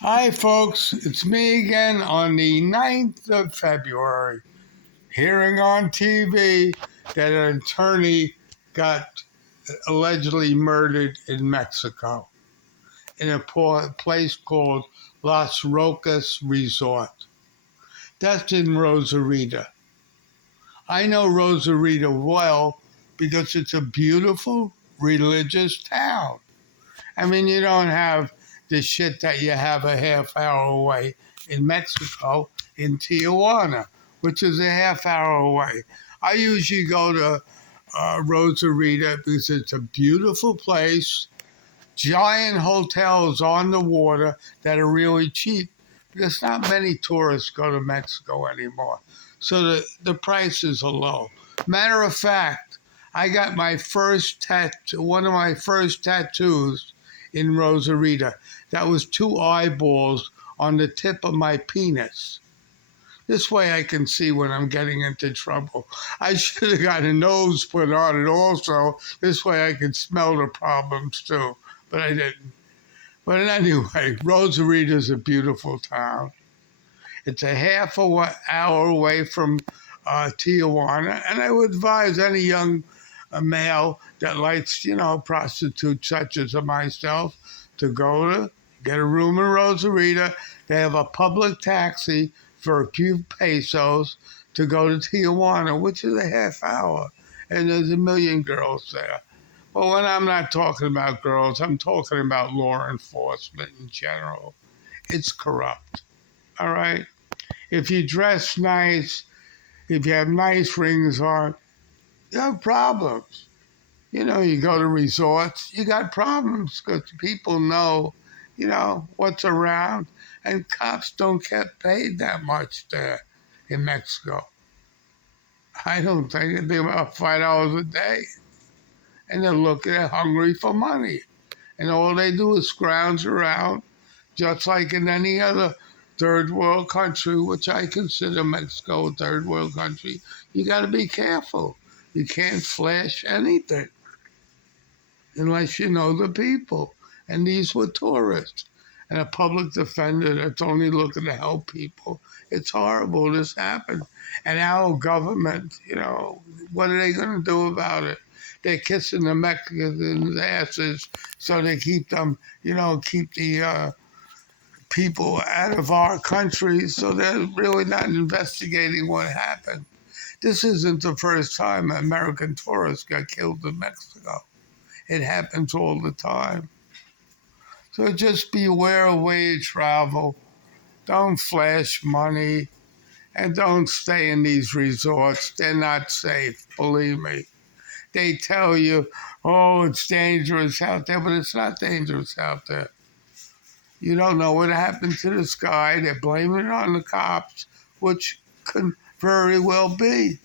Hi, folks. It's me again on the 9th of February, hearing on TV that an attorney got allegedly murdered in Mexico in a place called Las Rocas Resort. That's in Rosarito. I know Rosarito well because it's a beautiful religious town. I mean, you don't have the shit that you have a half hour away in Mexico, in Tijuana, which is a half hour away. I usually go to Rosarita because it's a beautiful place, giant hotels on the water that are really cheap. Because not many tourists go to Mexico anymore. So the prices are low. Matter of fact, I got my first tattoo, one of my first tattoos in Rosarita. That was two eyeballs on the tip of my penis. This way I can see when I'm getting into trouble. I should have got a nose put on it also. This way I could smell the problems too. But I didn't. But anyway, Rosarito is a beautiful town. It's a half hour away from Tijuana, and I would advise any young male that likes, prostitutes such as myself, to go to get a room in Rosarito. They have a public taxi for a few pesos to go to Tijuana, which is a half hour, and there's a million girls there. But when I'm not talking about girls, I'm talking about law enforcement in general. It's corrupt. All right? If you dress nice, if you have nice rings on, you have problems. You go to resorts, you got problems because people know, what's around, and cops don't get paid that much there in Mexico. I don't think they're about $5 a day, and they're hungry for money, and all they do is scrounge around, just like in any other third world country, which I consider Mexico a third world country. You got to be careful. You can't flash anything unless you know the people. And these were tourists. And a public defender that's only looking to help people. It's horrible this happened. And our government, what are they going to do about it? They're kissing the Mexicans' asses so they keep them, keep the people out of our country, so they're really not investigating what happened. This isn't the first time American tourists got killed in Mexico. It happens all the time. So just be aware of where you travel. Don't flash money and don't stay in these resorts. They're not safe, believe me. They tell you, oh, it's dangerous out there, but it's not dangerous out there. You don't know what happened to this guy. They're blaming it on the cops, which could very well be.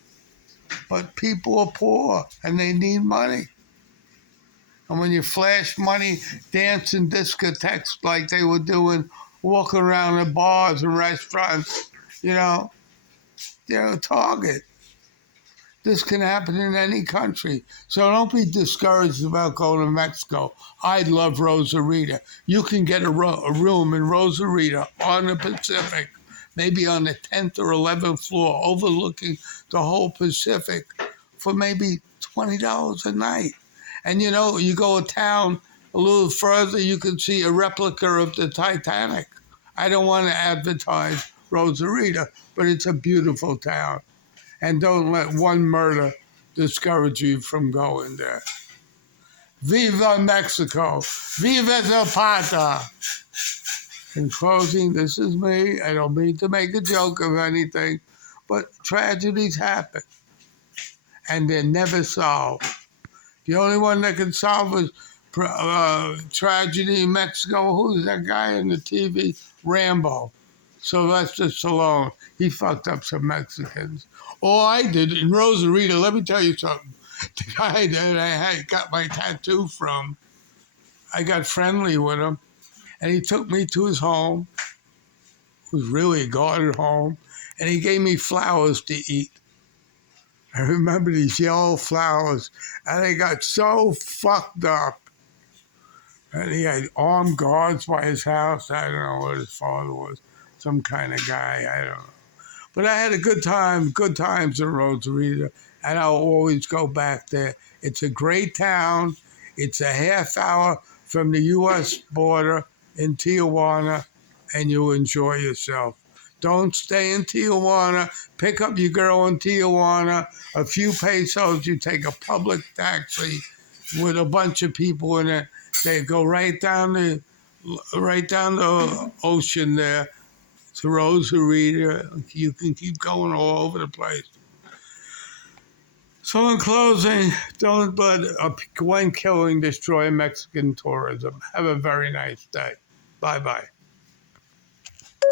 But people are poor and they need money. And when you flash money, dancing discotheques like they were doing, walking around in bars and restaurants, they're a target. This can happen in any country. So don't be discouraged about going to Mexico. I love Rosarito. You can get a room in Rosarito on the Pacific, maybe on the 10th or 11th floor, overlooking the whole Pacific for maybe $20 a night. And you go a town a little further, you can see a replica of the Titanic. I don't want to advertise Rosarito, but it's a beautiful town. And don't let one murder discourage you from going there. Viva Mexico! Viva Zapata! In closing, this is me. I don't mean to make a joke of anything, but tragedies happen, and they're never solved. The only one that can solve is tragedy in Mexico. Who's that guy on the TV? Rambo. Sylvester Stallone. He fucked up some Mexicans. All I did in Rosarito, let me tell you something. The guy that I had got my tattoo from, I got friendly with him, and he took me to his home. It was really a garden home, and he gave me flowers to eat. I remember these yellow flowers, and they got so fucked up. And he had armed guards by his house. I don't know what his father was, some kind of guy. I don't know. But I had a good times in Rosarito, and I'll always go back there. It's a great town. It's a half hour from the U.S. border in Tijuana, and you'll enjoy yourself. Don't stay in Tijuana. Pick up your girl in Tijuana. A few pesos, you take a public taxi with a bunch of people in it. They go right down the ocean there to Rosarito. You can keep going all over the place. So in closing, don't let one killing destroy Mexican tourism. Have a very nice day. Bye bye.